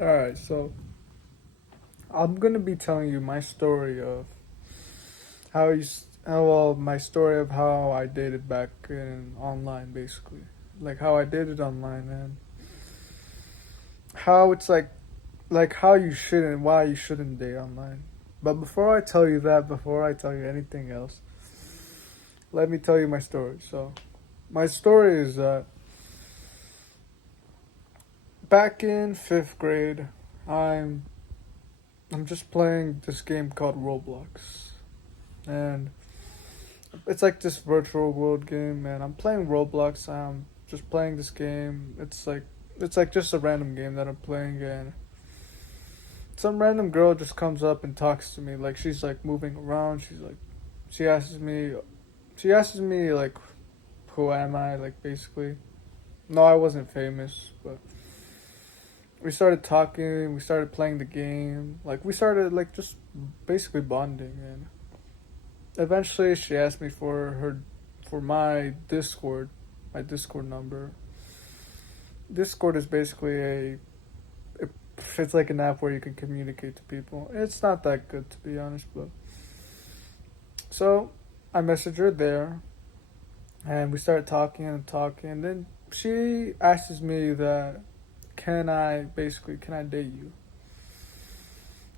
Alright, so I'm gonna be telling you my story of my story of how I dated back in online, basically. Like how I dated online and how it's like how you shouldn't, why you shouldn't date online. But before I tell you that, before I tell you anything else, let me tell you my story. So, my story is that back in fifth grade, I'm I'm just playing this game called Roblox, and it's like this virtual world game. And I'm playing Roblox. I'm just playing this game. It's like just a random game that I'm playing, and some random girl just comes up and talks to me. Like she's like moving around. She asks me, like, who am I? Like basically, no, I wasn't famous, but we started talking. We started playing the game. Like we started like just basically bonding, and eventually she asked me for my Discord number. Discord is basically it's like an app where you can communicate to people. It's not that good to be honest, but so I messaged her there, and we started talking and talking. And then she asks me that can I date you?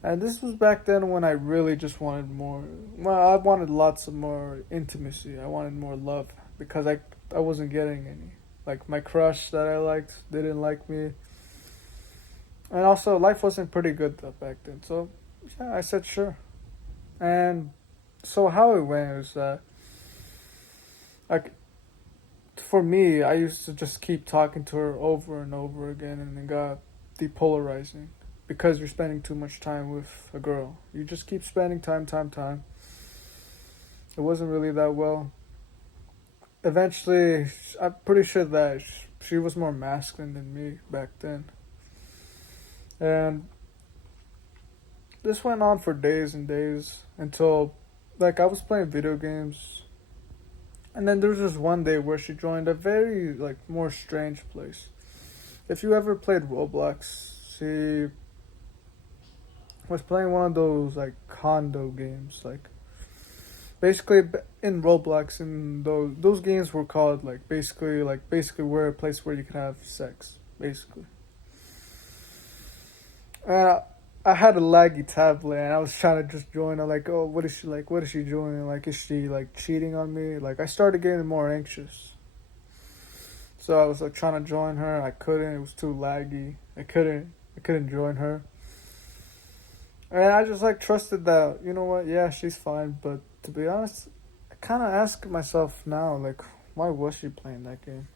And this was back then when I really just wanted more. Well, I wanted lots of more intimacy. I wanted more love because I wasn't getting any. Like my crush that I liked didn't like me, and also life wasn't pretty good back then. So yeah, I said sure. And so how it went was that like for me, I used to just keep talking to her over and over again, and it got depolarizing because you're spending too much time with a girl. You just keep spending time. It wasn't really that well. Eventually, I'm pretty sure that she was more masculine than me back then. And this went on for days and days until, like, I was playing video games. And then there was this one day where she joined a very, like, more strange place. If you ever played Roblox, she was playing one of those, like, condo games. Like, basically, in Roblox, and those games were called, basically, we're a place where you can have sex, basically. I had a laggy tablet and I was trying to just join her like, oh, what is she like? What is she doing? Like, is she like cheating on me? Like, I started getting more anxious. So I was like trying to join her. I couldn't. It was too laggy. I couldn't join her. And I just like trusted that, you know what? Yeah, she's fine. But to be honest, I kind of ask myself now, like, why was she playing that game?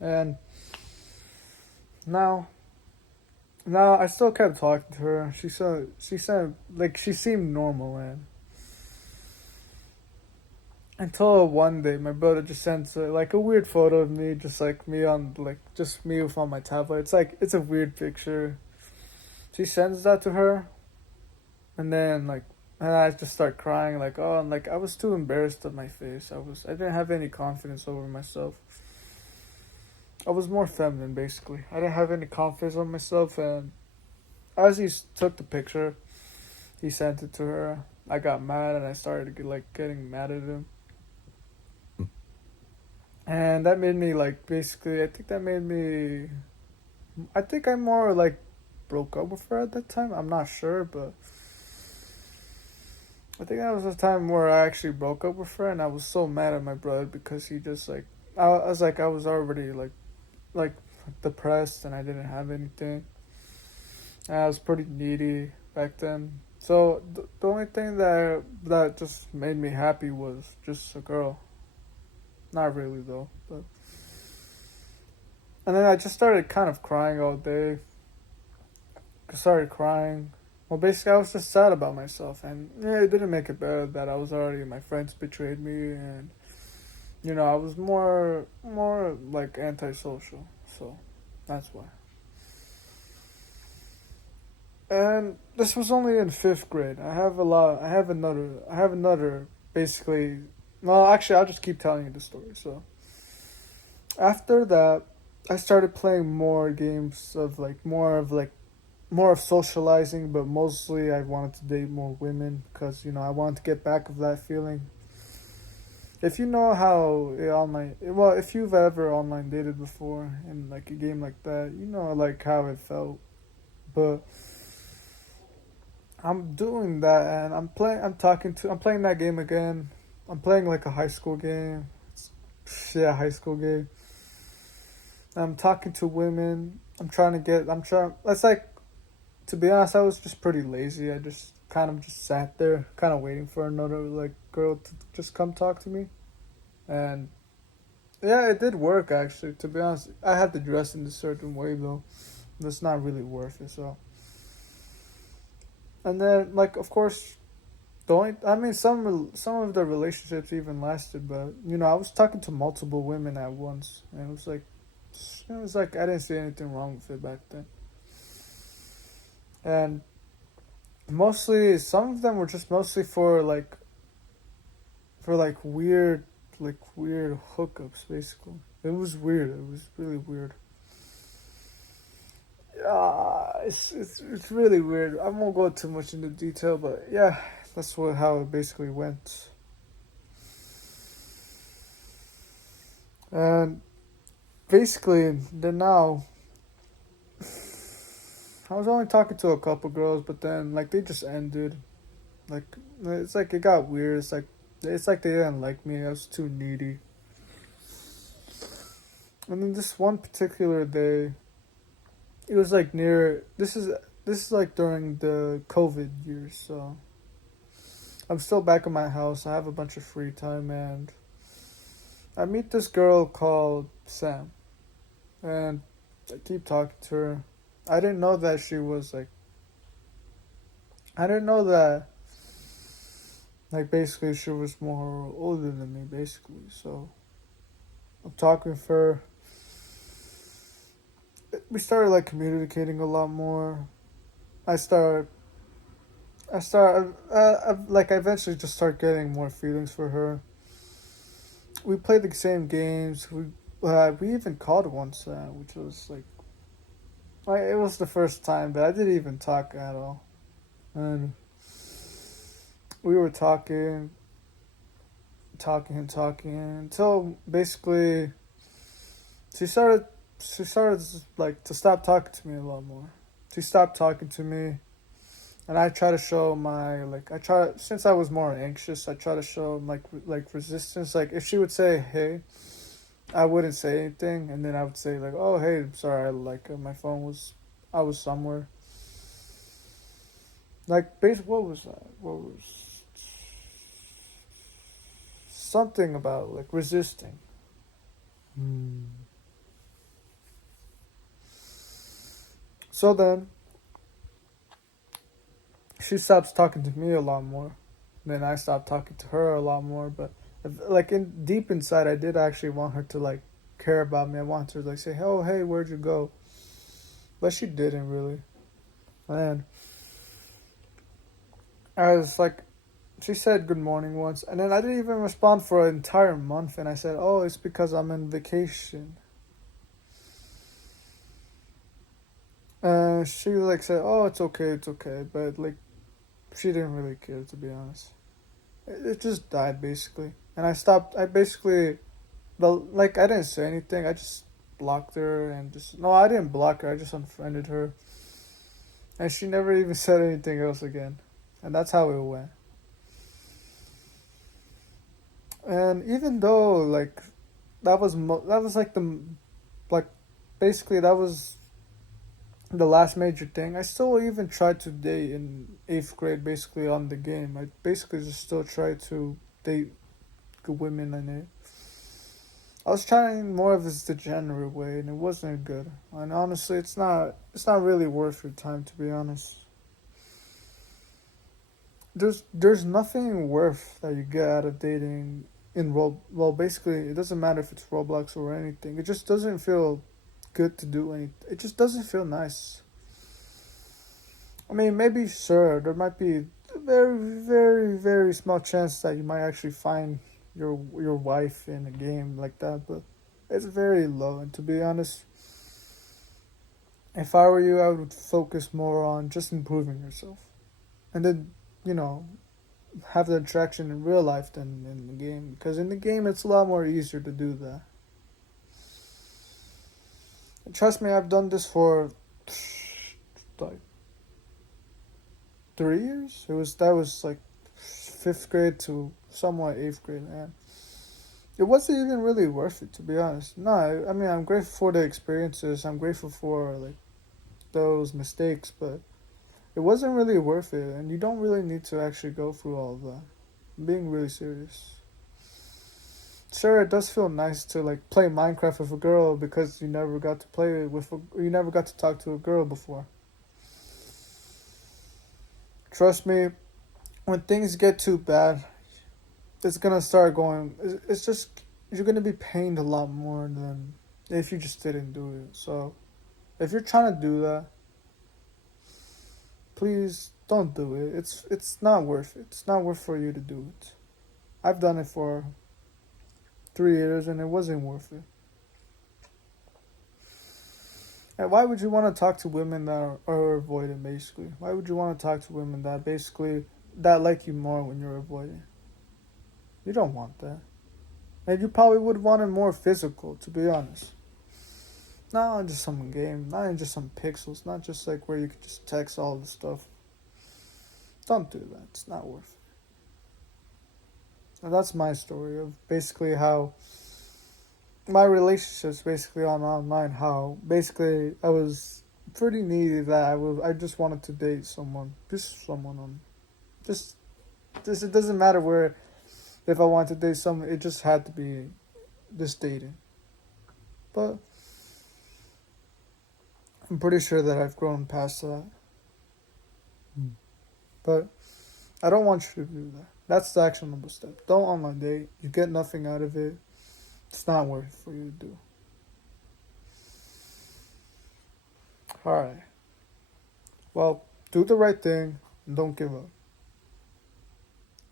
And now no, I still kept talking to her. She said like she seemed normal, and until one day my brother just sends like a weird photo of me, just like me on like just me with on my tablet. It's a weird picture. She sends that to her, and then and I just start crying like, oh, and like I was too embarrassed of my face. I didn't have any confidence over myself. I was more feminine basically. I didn't have any confidence on myself, and as he took the picture, he sent it to her. I got mad and I started getting mad at him. And that made me like basically I think that made me I think I more like broke up with her at that time. I'm not sure, but I think that was the time where I actually broke up with her, and I was so mad at my brother because he just like I was already like depressed and I didn't have anything. And I was pretty needy back then. So the only thing that just made me happy was just a girl. Not really though, but and then I just started kind of crying all day. I started crying. Well, basically, I was just sad about myself, and yeah, it didn't make it better that I was already my friends betrayed me, and I was more like antisocial, so that's why. And this was only in fifth grade. I have a lot. I have another. I have another. Basically, no, actually, I'll just keep telling you the story. So after that, I started playing more games of like more of socializing, but mostly I wanted to date more women because I wanted to get back of that feeling. If you know how online, well, if you've ever online dated before in like a game like that, you know like how it felt. But I'm doing that and I'm playing that game again. I'm playing like a high school game. Yeah, high school game. I'm talking to women. I'm trying, that's like, to be honest, I was just pretty lazy. I just kind of just sat there, kind of waiting for another like girl to just come talk to me. And yeah, it did work actually. To be honest, I had to dress in a certain way though. That's not really worth it. So, and then like of course, the only I mean some of the relationships even lasted, but I was talking to multiple women at once, and it was like I didn't see anything wrong with it back then. And mostly some of them were just mostly for like weird hookups basically. It was weird. It was really weird. It's really weird. I won't go too much into detail, but yeah, that's how it basically went. And basically, then now I was only talking to a couple girls, but then like they just ended. Like it's like it got weird. It's like they didn't like me. I was too needy. And then this one particular day, it was like near. This is like during the COVID years, so I'm still back in my house. I have a bunch of free time, and I meet this girl called Sam, and I keep talking to her. I didn't know that she was like. I didn't know that like basically she was more older than me basically. So I'm talking with her. We started like communicating a lot more. I start. I start. Like I eventually just start getting more feelings for her. We played the same games. We even called once, which was like it was the first time, but I didn't even talk at all. And we were talking and talking until basically she started she started like to stop talking to me a lot more. She stopped talking to me, and I try to show my like I try since I was more anxious. I try to show like resistance. Like if she would say hey, I wouldn't say anything, and then I would say like oh hey, I'm sorry, like my phone was I was somewhere. Like what was that? What was something about like resisting? Hmm. So then she stops talking to me a lot more. Then I stopped talking to her a lot more. But like in deep inside, I did actually want her to like care about me. I wanted her to like say, "Oh, hey, where'd you go?" But she didn't really. And I was like, she said good morning once, and then I didn't even respond for an entire month. And I said, "Oh, it's because I'm on vacation." She like said, "Oh, it's okay," but like she didn't really care to be honest. It just died basically, and I stopped. I basically, but like I didn't say anything. I just blocked her and just no, I didn't block her. I just unfriended her, and she never even said anything else again, and that's how it went. And even though like that was like like basically that was the last major thing. I still even tried to date in eighth grade, basically on the game. I basically just still tried to date good women in it. I was trying more of this degenerate way, and it wasn't good. And honestly, it's not really worth your time to be honest. There's nothing worth that you get out of dating in well basically it doesn't matter if it's Roblox or anything. It just doesn't feel good to do anything. It just doesn't feel nice. I mean, maybe sure there might be a very small chance that you might actually find your wife in a game like that, but it's very low. And to be honest, If I were you, I would focus more on just improving yourself. And then, you know, have the attraction in real life than in the game. Because in the game, it's a lot more easier to do that. And trust me, I've done this for like 3 years. That was like fifth grade to somewhat eighth grade, man. It wasn't even really worth it, to be honest. No, I mean, I'm grateful for the experiences. I'm grateful for like those mistakes, but it wasn't really worth it, and you don't really need to actually go through all of that. I'm being really serious. Sure, it does feel nice to like play Minecraft with a girl because you never got to play with you never got to talk to a girl before. Trust me, when things get too bad, it's gonna start going. It's just you're gonna be pained a lot more than if you just didn't do it. So if you're trying to do that, please don't do it. It's not worth it. It's not worth for you to do it. I've done it for 3 years and it wasn't worth it. And why would you want to talk to women that are avoiding basically? Why would you want to talk to women that basically that like you more when you're avoiding? You don't want that. And you probably would want it more physical, to be honest. Not just some game, not just some pixels, not just like where you could just text all the stuff. Don't do that. It's not worth it. And that's my story of basically how my relationships basically on online. How basically I was pretty needy that I just wanted to date someone, just someone on, just it doesn't matter where if I wanted to date someone, it just had to be just dating. But I'm pretty sure that I've grown past that. But I don't want you to do that. That's the actionable step. Don't online date. You get nothing out of it. It's not worth it for you to do. Alright. Well, do the right thing and don't give up.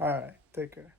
Alright. Take care.